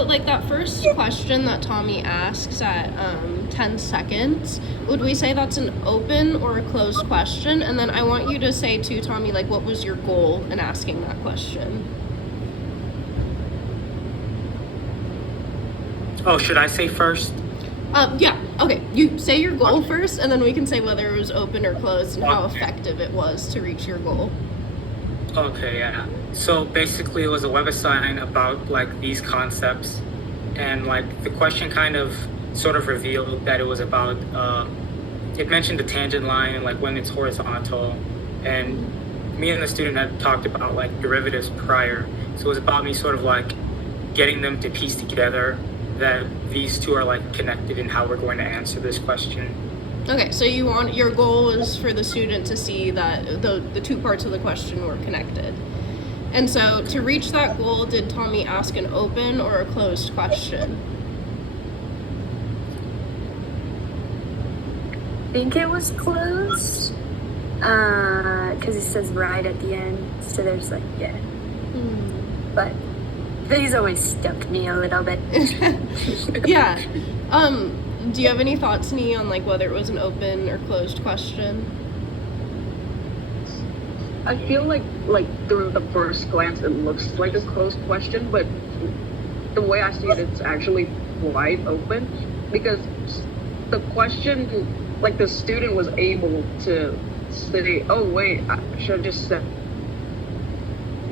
So, like, that first question that Tommy asks at 10 seconds, would we say that's an open or a closed question? And then I want you to say to Tommy, like, what was your goal in asking that question? Oh, should I say first? Yeah, okay. You say your goal first, and then we can say whether it was open or closed and how effective it was to reach your goal. Okay, yeah. So basically, it was a website about like these concepts, and like the question kind of sort of revealed that it was about. It mentioned the tangent line and like when it's horizontal, and me and the student had talked about like derivatives prior. So it was about me sort of like getting them to piece together that these two are like connected in how we're going to answer this question. Okay, so your goal is for the student to see that the two parts of the question were connected. And so to reach that goal, did Tommy ask an open or a closed question? I think it was closed. Because it says right at the end. So there's like, yeah. But these always stuck me a little bit. Yeah. Do you have any thoughts, Nee, on like whether it was an open or closed question? I feel like through the first glance it looks like a closed question, but the way I see it, it's actually wide open because the question, like the student was able to say, "Oh wait, I should have just said."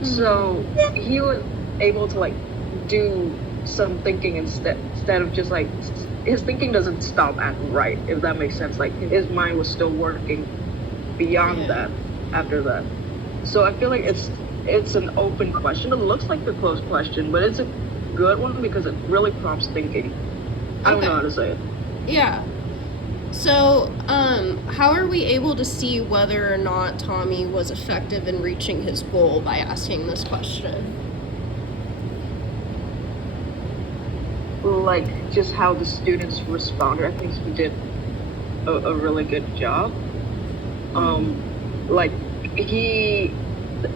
So he was able to like do some thinking instead of just like his thinking doesn't stop at right, if that makes sense. Like his mind was still working beyond that after that. So I feel like it's an open question. It looks like a closed question, but it's a good one because it really prompts thinking. I don't know how to say it. Yeah. So, how are we able to see whether or not Tommy was effective in reaching his goal by asking this question? Like just how the students responded. I think he did a really good job. Like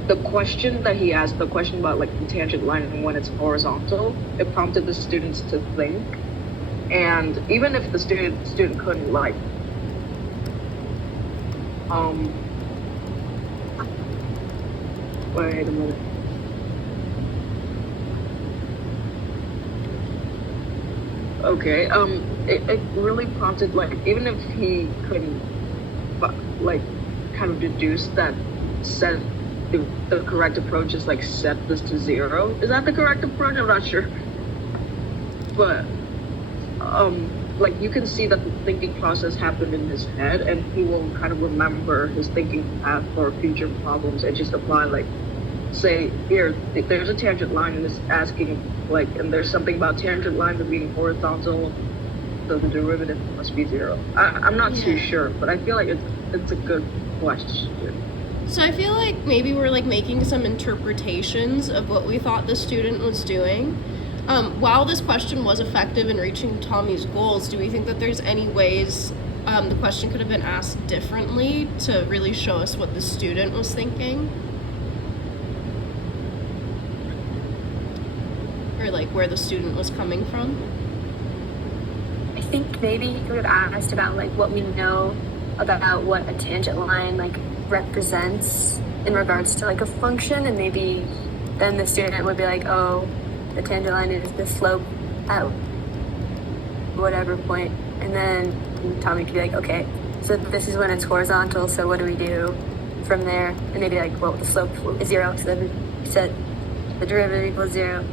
the question that he asked, the question about like the tangent line and when it's horizontal, it prompted the students to think. And even if the student couldn't like wait a minute. Okay, it really prompted, like, even if he couldn't, like, kind of deduce that set the correct approach is, like, set this to 0. Is that the correct approach? I'm not sure. But, like, you can see that the thinking process happened in his head, and he will kind of remember his thinking path for future problems and just apply, like, say, here, there's a tangent line and it's asking, like, and there's something about tangent lines being horizontal, so the derivative must be 0. I'm not too sure, but I feel like it's a good question. So I feel like maybe we're like making some interpretations of what we thought the student was doing. While this question was effective in reaching Tommy's goals, do we think that there's any ways the question could have been asked differently to really show us what the student was thinking? Or like where the student was coming from? I think maybe you could have asked about like what we know about what a tangent line like represents in regards to like a function, and maybe then the student would be like, oh, the tangent line is the slope at whatever point, and then Tommy could be like, okay, so this is when it's horizontal, so what do we do from there? And maybe like, well, the slope is 0, so then we set the derivative equals 0,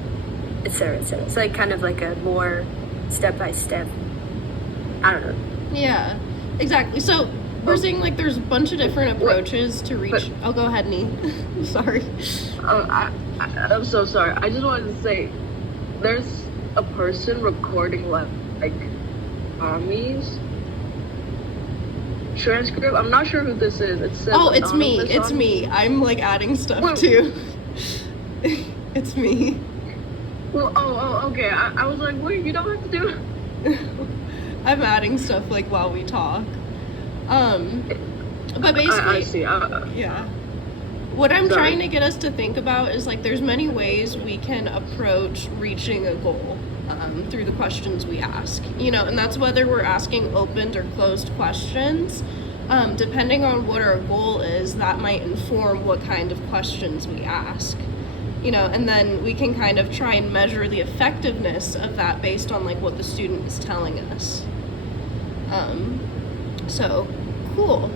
etc., etc. It's like kind of like a more step-by-step, I don't know. Yeah, exactly. So we're saying like there's a bunch of different approaches to reach. Oh, go ahead, Nee. Sorry. I'm so sorry. I just wanted to say, there's a person recording like Tommy's transcript. I'm not sure who this is. It says it's me. It's me. I'm like adding stuff too. It's me. Well, okay. I was like, wait, you don't have to do it. I'm adding stuff like while we talk. But basically, I see. yeah. What I'm Sorry. trying to get us to think about is like there's many ways we can approach reaching a goal through the questions we ask, you know, and that's whether we're asking opened or closed questions. Depending on what our goal is, that might inform what kind of questions we ask, you know, and then we can kind of try and measure the effectiveness of that based on like what the student is telling us. So cool.